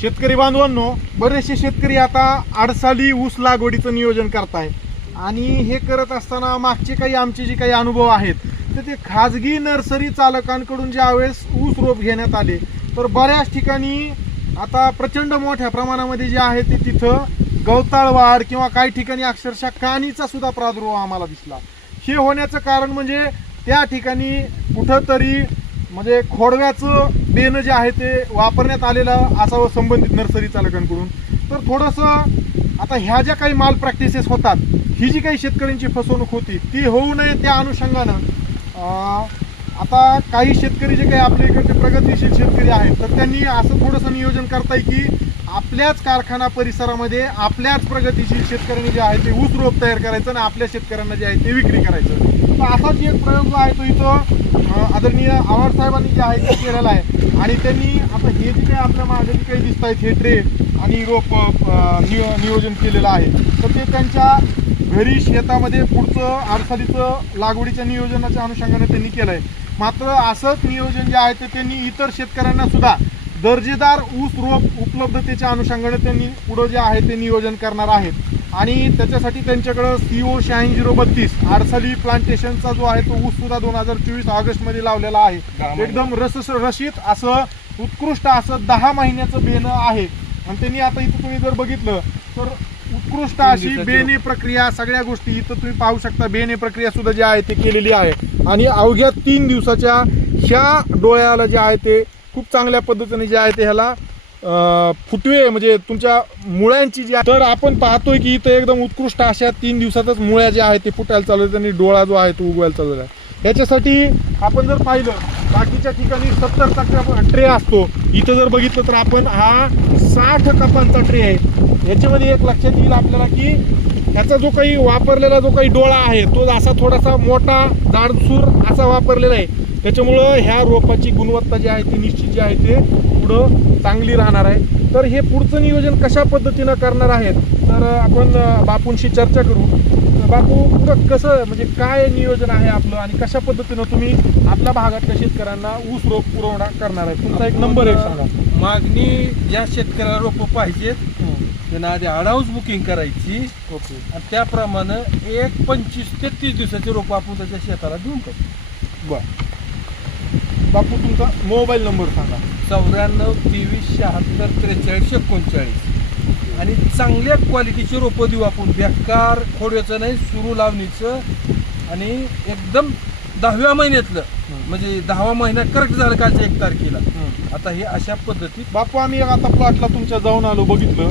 शेतकरी बांधवांनो बरेचसे शेतकरी आता आडसाली ऊस लागवडीचं नियोजन करताय आणि हे करत असताना मागचे काही आमचे जे काही अनुभव आहेत तर ते खाजगी नर्सरी चालकांकडून ज्यावेळेस ऊस रोप घेण्यात आले तर बऱ्याच ठिकाणी आता प्रचंड मोठ्या प्रमाणामध्ये जे आहे ते तिथं गवताळ वाढ किंवा काही ठिकाणी अक्षरशः कानीचा सुद्धा प्रादुर्भाव आम्हाला दिसला. हे होण्याचं कारण म्हणजे त्या ठिकाणी कुठंतरी म्हणजे खोडव्याचं बेन जे आहे ते वापरण्यात आलेलं असावं संबंधित नर्सरी चालकांकडून. तर थोडंसं आता ह्या ज्या काही माल प्रॅक्टिसेस होतात ही जी काही शेतकऱ्यांची फसवणूक होती ती होऊ नये त्या अनुषंगानं आता काही शेतकरी जे काही आपल्या इकडचे प्रगतीशील शेतकरी आहेत तर त्यांनी असं थोडंसं नियोजन करताय की आपल्याच कारखाना परिसरामध्ये आपल्याच प्रगतीशील शेतकऱ्यांनी जे आहे ते ऊस रोप तयार करायचं आणि आपल्या शेतकऱ्यांना जे आहे ते विक्री करायचं. तर असाच एक प्रयोग जो आहे तो इथं आदरणीय आव्हाड साहेबांनी जे आहे ते केलेला आहे. आणि त्यांनी आता हे जे काही आपल्या मागे जे काही दिसत आहेत हे ट्रे आणि रोप नियो नियोजन केलेलं आहे तर ते त्यांच्या घरी शेतामध्ये पुढचं आरसादीचं लागवडीच्या नियोजनाच्या अनुषंगाने त्यांनी केलं आहे मात्र असंच नियोजन जे आहे ते त्यांनी इतर शेतकऱ्यांना सुद्धा दर्जेदार ऊस रोप उपलब्धतेच्या अनुषंगाने त्यांनी पुढं जे आहे ते नियोजन करणार आहेत. आणि त्याच्यासाठी त्यांच्याकडं सी ओ शहाऐंशी झिरो बत्तीस आडसाली प्लांटेशनचा जो आहे तो ऊस सुद्धा दोन हजार चोवीस ऑगस्टमध्ये लावलेला आहे. एकदम रस रशीत असं उत्कृष्ट असं दहा महिन्याचं बेनं आहे. आणि त्यांनी आता इथं तुम्ही जर बघितलं तर उत्कृष्ट अशी बेने प्रक्रिया सगळ्या गोष्टी इथं तुम्ही पाहू शकता. बेने प्रक्रिया सुद्धा जी आहे ते केलेली आहे. आणि अवघ्या तीन दिवसाच्या ह्या डोळ्याला जे आहे ते खूप चांगल्या पद्धतीने जे आहे ते ह्याला फुटवे म्हणजे तुमच्या मुळ्यांची जी आहे तर आपण पाहतोय की इथं एकदम उत्कृष्ट अशा तीन दिवसातच मुळ्या ज्या आहेत ते फुटायला चालू आहेत आणि डोळा जो आहे तो उगवायला चालू आहे. याच्यासाठी आपण जर पाहिलं बाकीच्या ठिकाणी सत्तर टक्का ट्रे असतो. इथं जर बघितलं तर आपण हा साठ कपांचा ट्रे आहे. याच्यामध्ये एक लक्षात येईल आपल्याला की ह्याचा जो काही वापरलेला जो काही डोळा आहे तो असा थोडासा मोठा जाडसूर असा वापरलेला आहे. त्याच्यामुळं ह्या रोपाची गुणवत्ता जी आहे ती निश्चित जी आहे ते पुढं चांगली राहणार आहे. तर हे पुढचं नियोजन कशा पद्धतीनं करणार आहेत तर आपण बापूंशी चर्चा करू. बापू पुढं कसं म्हणजे काय नियोजन आहे आपलं आणि कशा पद्धतीनं तुम्ही आपल्या भागातल्या शेतकऱ्यांना ऊस रोप पुरवणा करणार आहे? तुमचा एक नंबर एक सांगा. मागणी ज्या शेतकऱ्याला रोपं पाहिजेत. त्यांना आधी अडाऊस बुकिंग करायची. ओके. आणि त्याप्रमाणे एक पंचवीस ते तीस दिवसाची रोपं आपण त्याच्या शेताला देऊन टाकू. बर. बापू तुमचा मोबाईल नंबर सांगा. चौऱ्याण्णव तेवीस शहात्तर त्रेचाळीस एकोणचाळीस. आणि चांगल्या क्वालिटीची रोपं देऊ आपण. बेकार खोडव्याचं नाही सुरू लावणीचं. आणि एकदम दहाव्या महिन्यातलं. म्हणजे दहावा महिना करेक्ट झालं कालच्या एक तारखेला. आता हे अशा पद्धतीत बापू आम्ही आता प्लॉटला तुमच्या जाऊन आलो बघितलं.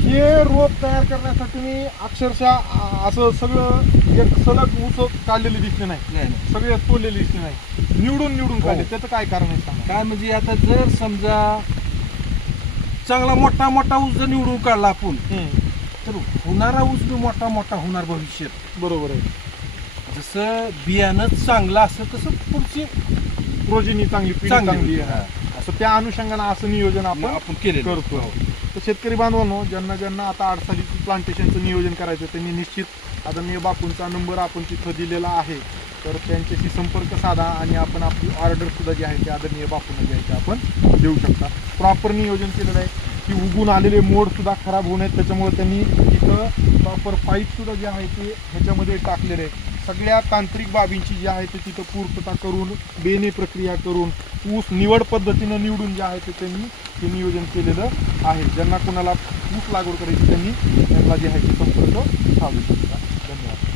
हे रोप तयार करण्यासाठी मी अक्षरशः असं सगळं एक सलग ऊस काढलेली दिसले नाही. सगळे तोडलेले दिसले नाही. निवडून निवडून काढले. हो. त्याचं काय कारण आहे सांगा? काय म्हणजे आता जर समजा चांगला मोठा मोठा ऊस जर निवडून काढला आपण तर होणारा ऊस बी मोठा मोठा होणार भविष्यात. बरोबर आहे. जसं बियाणं चांगलं असं तसं पुढची प्रोजिनी चांगली चांगली असं त्या अनुषंगानं असं नियोजन आपण आपण केलेलं करतो तर शेतकरी बांधवांनो ज्यांना ज्यांना आता अडसालीचं प्लांटेशनचं नियोजन करायचं त्यांनी निश्चित आदरणीय बापूंचा नंबर आपण तिथं दिलेला आहे. तर त्यांच्याशी संपर्क साधा आणि आपण आपली ऑर्डर सुद्धा जी आहे ते आदरणीय बापूंना जे आहे ते आपण देऊ शकता. प्रॉपर नियोजन केलेलं आहे. की उगून आलेले मोड सुद्धा खराब होऊ नयेत. त्याच्यामुळे त्यांनी इथं प्रॉपर पाईप सुद्धा जे आहे ते ह्याच्यामध्ये टाकलेले आहे. सगळ्या तांत्रिक बाबींची जी आहे ते तिथं पूर्तता करून बेने प्रक्रिया करून ऊस निवड पद्धतीनं निवडून जे आहे ते त्यांनी हे नियोजन केलेलं आहे. ज्यांना कोणाला ऊस लागवड करायची त्यांनी त्यांना जे आहे ते संपर्क साधू शकता.